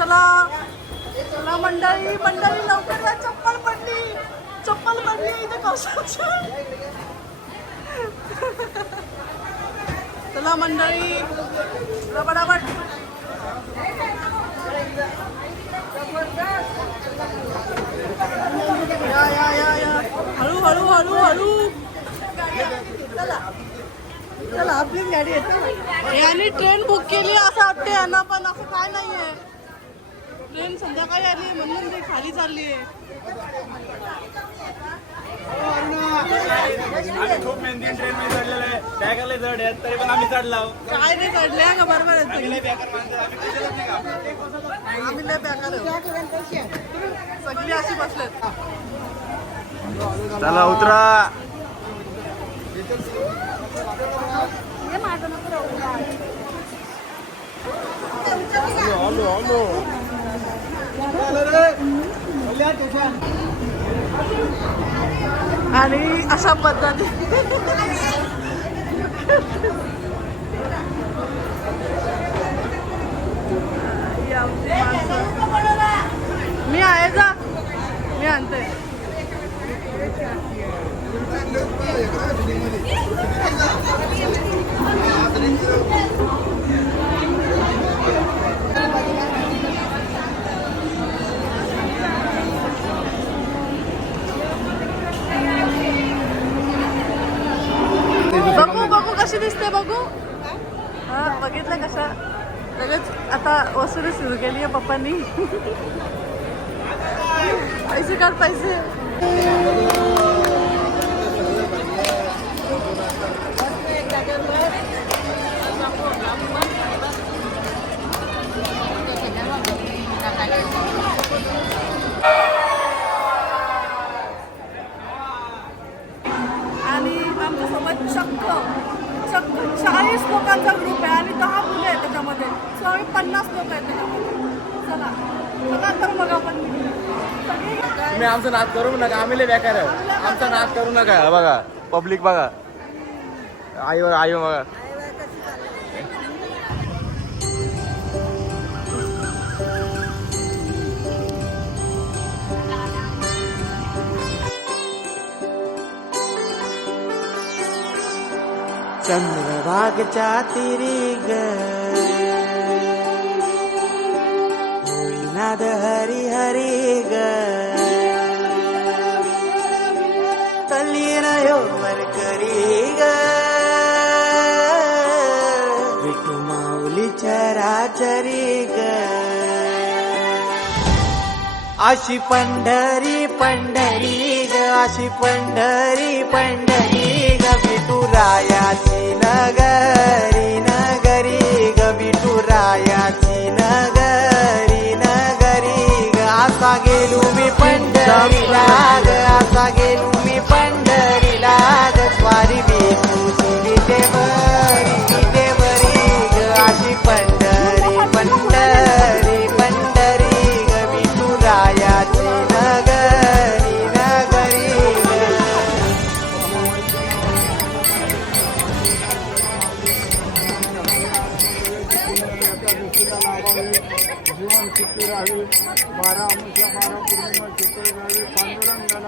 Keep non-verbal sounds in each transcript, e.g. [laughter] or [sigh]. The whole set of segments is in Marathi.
चला. चला मंडळी मंडळी लवकर या. चप्पल पडली. चप्पल पडली इथे कशाची? चला मंडळी. रबडाबट या या या या. हळू हळू हळू हळू. चला. चला आपलीच गाडी येते यांनी ट्रेन बुक केली असं वाटते यांना पण असं काय नाहीये. ट्रेन संध्याकाळी आली म्हणून ती खाली चालली आहे. आम्ही खूप मेहनती ट्रेन मध्ये चढलेलो आहे. बॅगाला जड आहेत तरी पण आम्ही चढलो काय नाही चढले का? बरोबर आहे. आम्ही लय बेकार. सगळी अशी बसलेत. चला उतरा. आणि अशा पद्धती मी आहे जा. मी आणते बघू बघू कशी दिसते बघू हा बघितलं कशा लगेच आता वसुली सुरू केली आहे पप्पांनी. पैसे काढ पैसे. आणि आमच्यासोबत चक्क चक्क चाळीस लोकांचा ग्रुप आहे आणि दहा मुलं आहेत त्याच्यामध्ये. सो आम्ही पन्नास लोक आहेत त्याच्यामध्ये. तुम्ही आमचा नाद करू नका आम्ही लय बेकार आहे. आमचा नाद करू नका बघा पब्लिक बघा. आई आई बघा. चंद्रभागच्या तिरी ग नाद हरी हरी ग. तल्लीन योवर करी ग. विठू माऊली चराचरी ग. अशी पंढरी पंढरी ग अशी पंढरी पंढरी ग विठू रायाची नगर. गेलो मी पंढरीला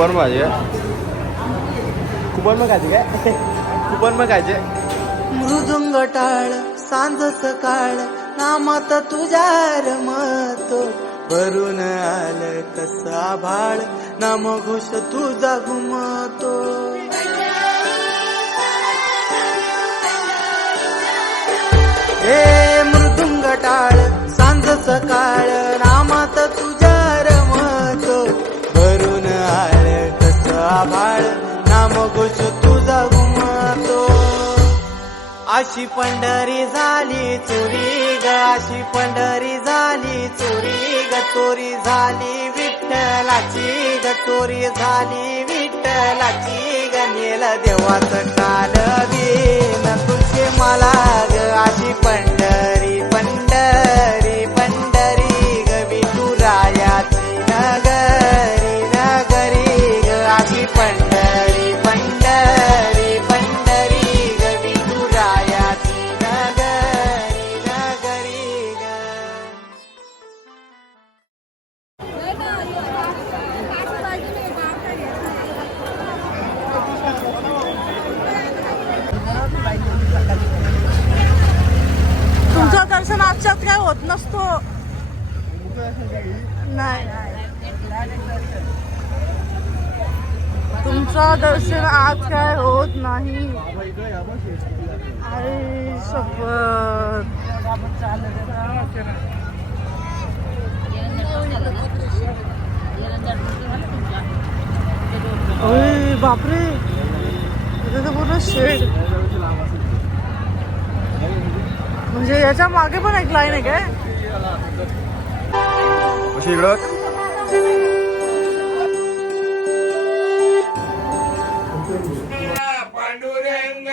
कुपन भाजी आहे कुपन मग खायचे काय? कुपन मग खायचे. मृदुंग टाळ सांज सकाळ नामात तुझ्या रमतो. भरून आलं कसा भाळ नाम घोष तुझा घुमतो. हे मृदुंग टाळ सांज सकाळ अशी पंढरी झाली चोरी ग अशी पंढरी झाली चोरी ग चोरी झाली विठ्ठलाची ग चोरी झाली विठ्ठलाची ग नेल देवाचं काल दर्शन आज काय होत नाही। अरे बापरे इथे तर पूर्ण शेड म्हणजे याच्या मागे पण एक लाईन आहे काय? कशी इकडं. पांडुरंग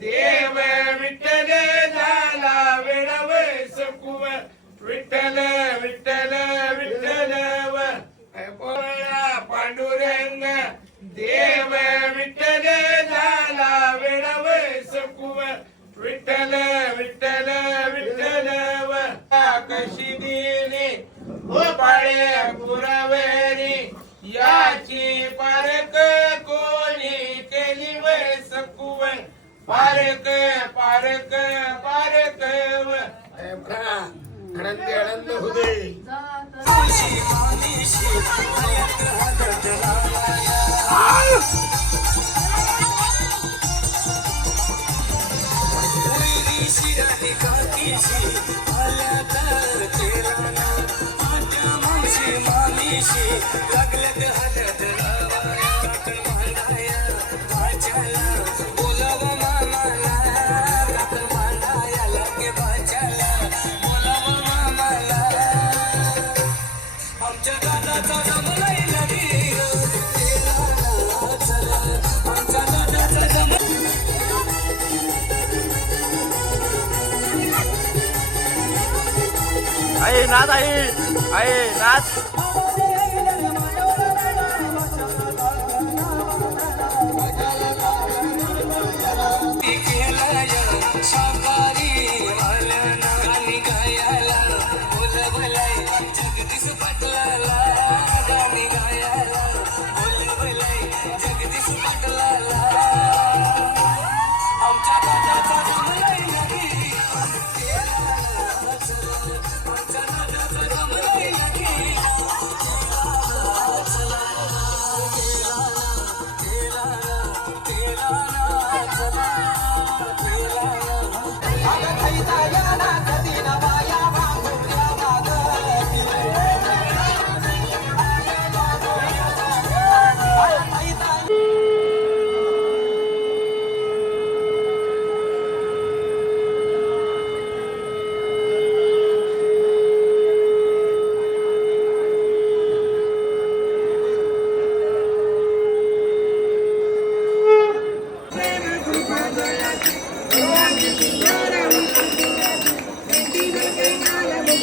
देव विठ्ठल झाला वेळव विठ्ठल विठ्ठल विठ्ठल व पोळा पांडुरंग देव विठ्ठल झाला वेळव सकुव. विठ्ठल विठ्ठल विठ्ठल व कशी दिली गोपाळे पुरावरी याची पारक कोणी केली व सकुव पारक पारक पारक व अनंत अनंत हुदे आई नाथ आई. आई नाथ. I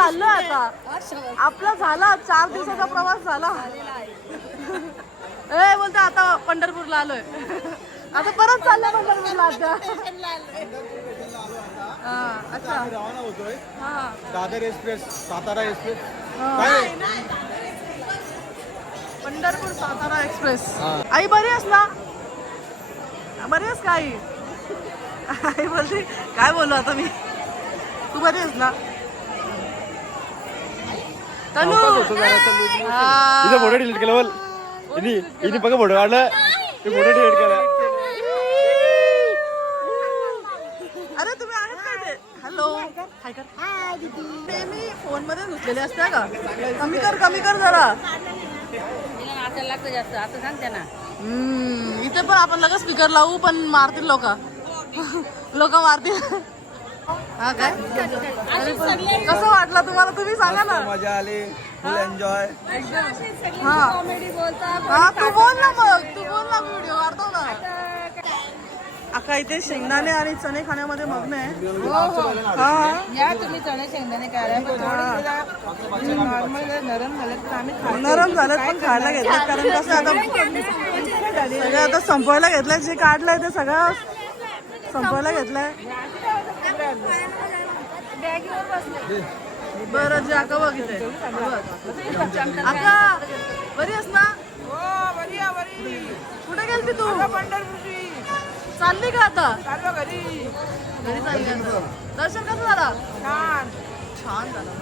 चाललोय आता. आपला झाला चार दिवसाचा प्रवास झाला. [laughs] ए बोलते आता पंढरपूरला आलोय. [laughs] आता परत चाललोय पंढरपूरला आता. [laughs] हा, अच्छा. रवाना होतोय. हा. Dadar express Satara express. हा. काय? पंढरपूर सातारा एक्सप्रेस. आई बरी आहेस ना? बरी आहेस का आई? आई बोलते काय बोलू आता मी? तू बरी आहेस ना? तनू! हा. इथे फोटो डिलीट केला बोल. इनी इनी बघा फोटो काढला. ते फोटो डिलीट केला. अरे तुम्ही आहेत काय ते हॅलो हाय कर. ते मी फोनमध्ये घुसलेले असते का? कमी कर कमी कर जरा. आता लागतं जास्त आता सांग त्यांना. हम्म, इथे पण आपण लगेच स्पीकर लावू पण मारतील लोक. लोक मारतील. हा काय? कसं वाटलं तुम्हाला? तुम्ही सांगा ना. मजा आली. फुल एन्जॉय हा. हा तू बोल ना मग. तू बोल ना व्हिडिओ काढतो ना. अक्का इथे शेंगदाणे आणि चणे खाण्यामध्ये मग्न आहे. हा या तुम्ही चणे शेंगदाणे करा नॉर्मल नरम झालं तर आम्ही खातो. नरम झालेत पण खायला घेतलेत कारण कसं आता सगळं आता संपवायला घेतलंय जे काढलंय ते सगळं संपवायला घेतलंय. बरं जे अका बघ इथे बरी आहेस ना? कुठे गेलती तू? पंढरपूरची चालली का आता? घरी चालली दर्शन कसं झालं छान छान झालं.